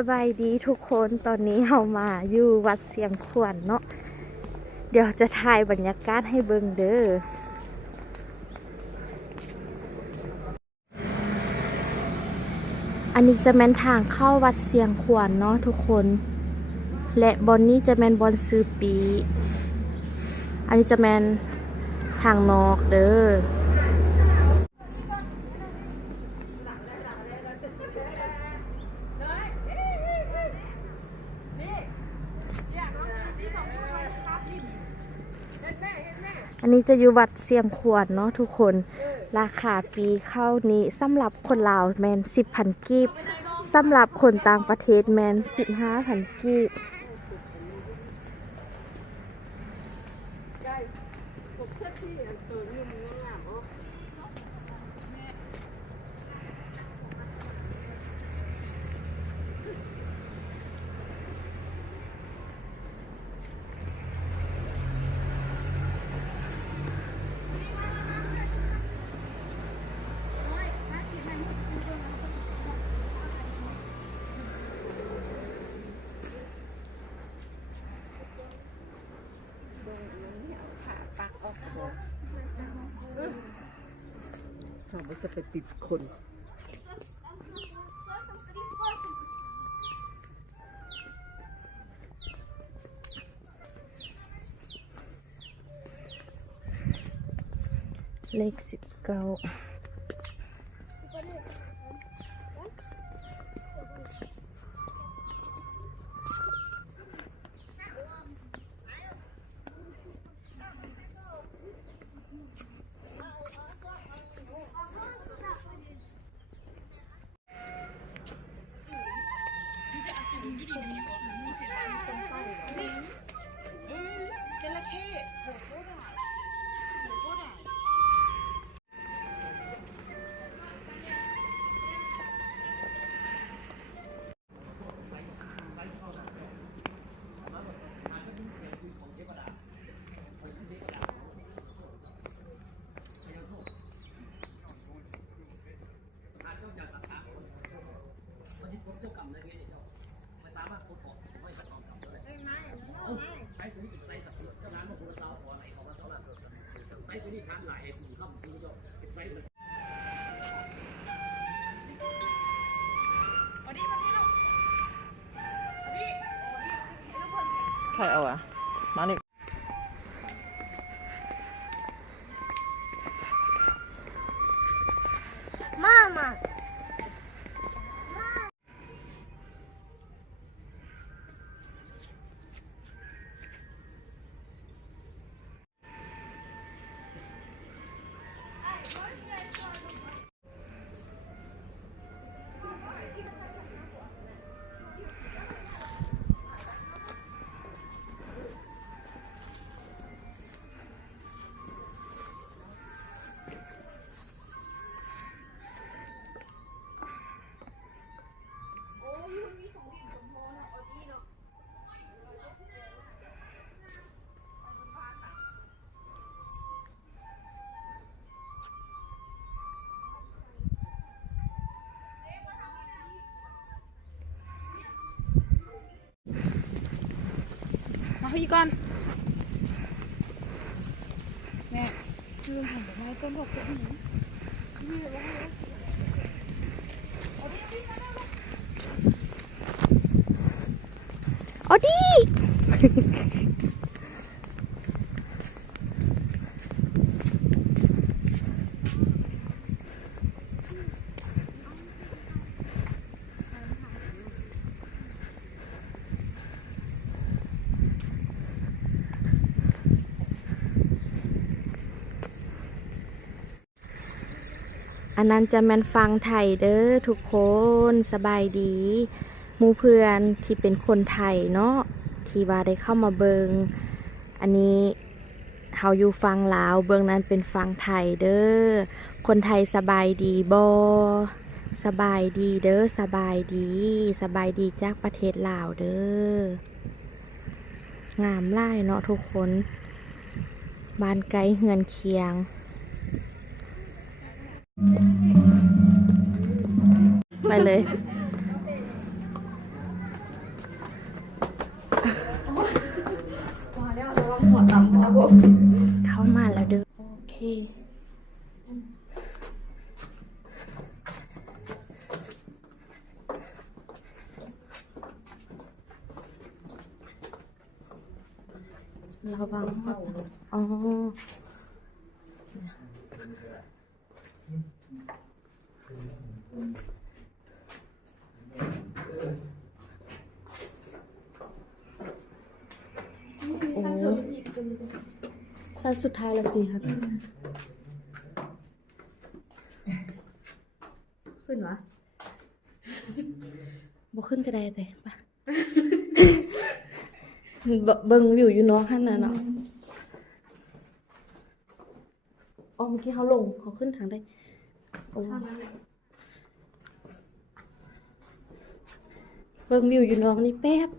สบายดีทุกคนตอนนี้เรามาอยู่วัดเสียงขวัญเนาะเดี๋ยวจะถ่ายบรรยากาศให้เบิ่งเด้ออันนี้จะแม่นทางเข้าวัดเสียงขวัญเนาะทุกคนและบอนนี้จะแม่นบอนซื้อปีอันนี้จะแม่นทางนอกเด้ออันนี้จะอยู่วัดเสียงขวัญเนาะทุกคนราคาปีเข้านี้สำหรับคนลาวแมน10,000 กีบสำหรับคนต่างประเทศแมน15,000 กีบเขาไม่จะไปติดคน เลข19ใครเอาอ่ะมานี่Mamaมาให้ก่อนแม่คือหันไปให้ต้นบอกต้นนี้ออดี้อันนั้นจะแม่นฟังไทยเด้อทุกคนสบายดีหมู่เพื่อนที่เป็นคนไทยเนาะที่ว่าได้เข้ามาเบิงอันนี้เฮาอยู่ฟังลาวเบิงนั้นเป็นฟังไทยเด้อคนไทยสบายดีบ่สบายดีเด้อสบายดีสบายดีจากประเทศลาวเด้องามหลายเนาะทุกคนบ้านไกลเฮือนเคียง ไปเลย ระวังฮอดอ๋อโอ้สั้นสุดท้ายแล้วตีครับขึ้นวะบ่ขึ้นก็ได้แต่ปะ เบิ่งวิวอยู่เนาะขั้นนั้นเนาะอ๋อเมื่อกี้เขาลงเขาขึ้นทางได้โอ้เบิ่งวิวอยู่เนาะนี่แป๊บ